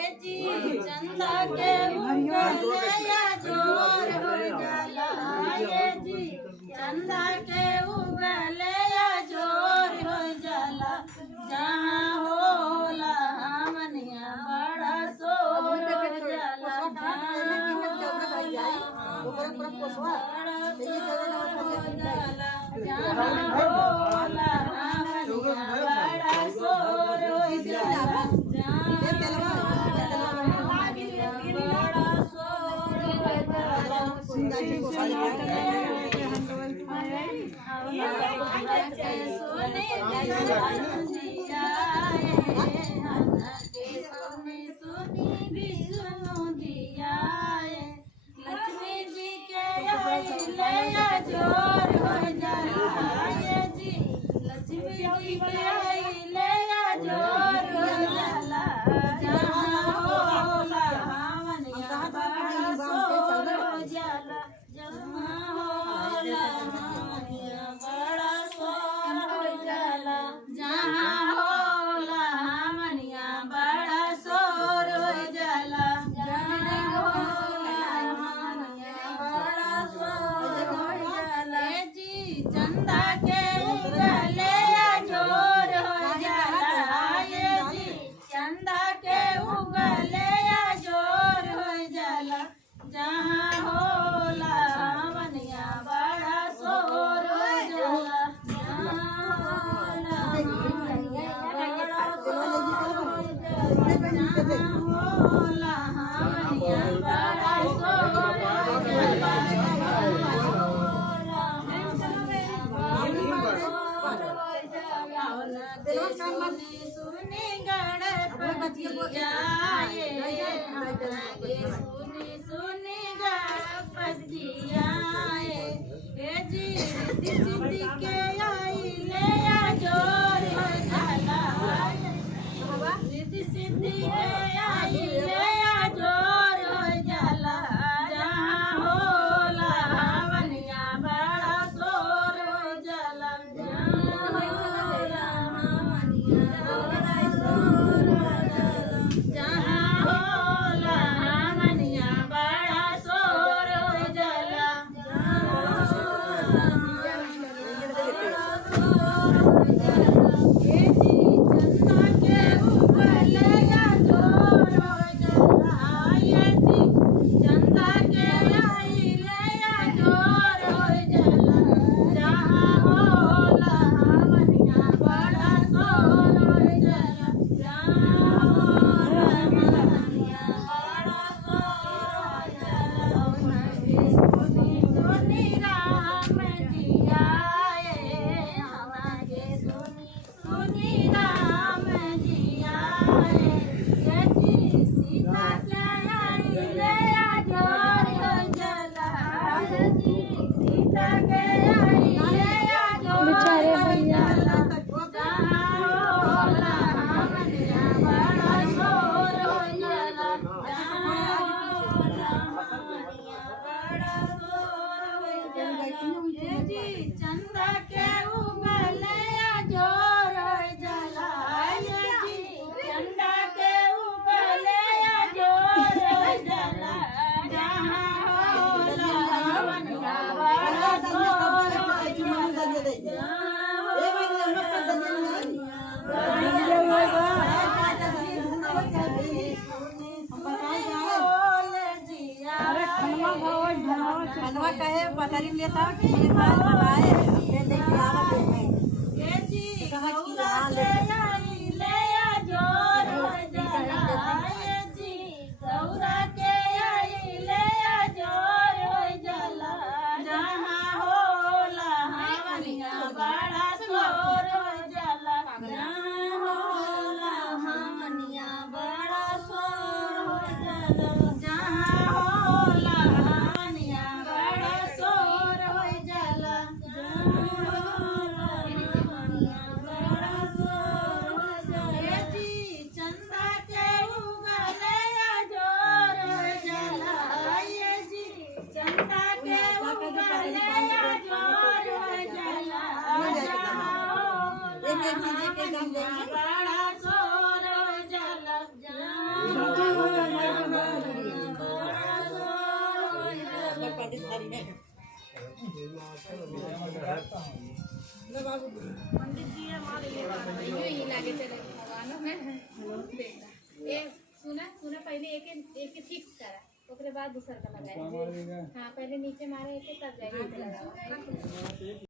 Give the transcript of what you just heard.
चंदा के उगले या जोर हो जाला ये जी चंदा के उगले या जोर हो जाला जहाँ होला हमनिया बड़ा शोर हो जाला जहाँ होला हमनिया बड़ा शोर हो जाला लक्ष्मी जी के जोर हो जाला जी लक्ष्मी जी के जोर हो जाला जहाँ होला हमनिया बड़ा शोर हो जाला जहाँ होला हमनिया बड़ा शोर हो जाला जहाँ होला हमनिया बड़ा शोर हो जाला जहाँ होला हमनिया बड़ा शोर हो जाला जी चंदा के उगले जोर हो जाला ये जी चंदा के उगले जोर हो जाला जहाँ होला हमनिया बड़ा शोर हो जाला जहाँ होला हमनिया बड़ा शोर हो जाला जहाँ होला हमनिया बड़ा शोर हो जाला सुनी गणपति आए सुनी गणपति आए जी रिद्धि सिद्धि के आई ले जोर हो जाला रिद्धि सिद्धि के आई ले जोर हो जाला जहाँ होला हमनिया बड़ा शोर हो जाला जहाँ होला हमनिया बड़ा शोर हो जाला जहाँ होला हमनिया बड़ा शोर हो जाला जहाँ होला हमनिया बड़ा शोर हो जाला ये जी चंदा के उगले या जोर हो जाला ये जी चंदा के आइले या जोर हो जाला जहाँ होला हमनिया बड़ा शोर हो जाला जहाँ होला हमनिया बड़ा शोर हो जाला सुनी राम जी आए हमारे सुनी राम जी आए ये जी सीता के आइले जोर हो जाला ये जी सीता के आइले जोर हो जाला जहाँ होला हमनिया बड़ा शोर हो जाला जहाँ होला हमनिया बड़ा शोर हो जाला ये जी चंदा के उगले जोर हो जाला ये जी चंदा के उगले जोर हो जाला जहाँ होला हमनिया बड़ा शोर हो जाला जहाँ होला धनवा कहे पथरी लेता बताए ये जी गौरा से आइले जोर हो जाला ये जी गौरा के आइले जोर हो जाला जहाँ होला हमनिया बड़ा शोर हो जाला जहाँ होला हमनिया बड़ा शोर हो जाला जहाँ होला हमनिया बड़ा शोर हो जाला जहाँ होला हमनिया बड़ा शोर हो जाला ये जी चंदा के उगले जोर हो जाला ये जी चंदा के उगले जोर हो जाला जहाँ होला हमनिया बड़ा यही लागे चले भगवान में ये सुना सुना पहले एक फिक्स करा ओकरे बाद दूसर का लगाया हाँ पहले नीचे मारे एक तब जाके लगा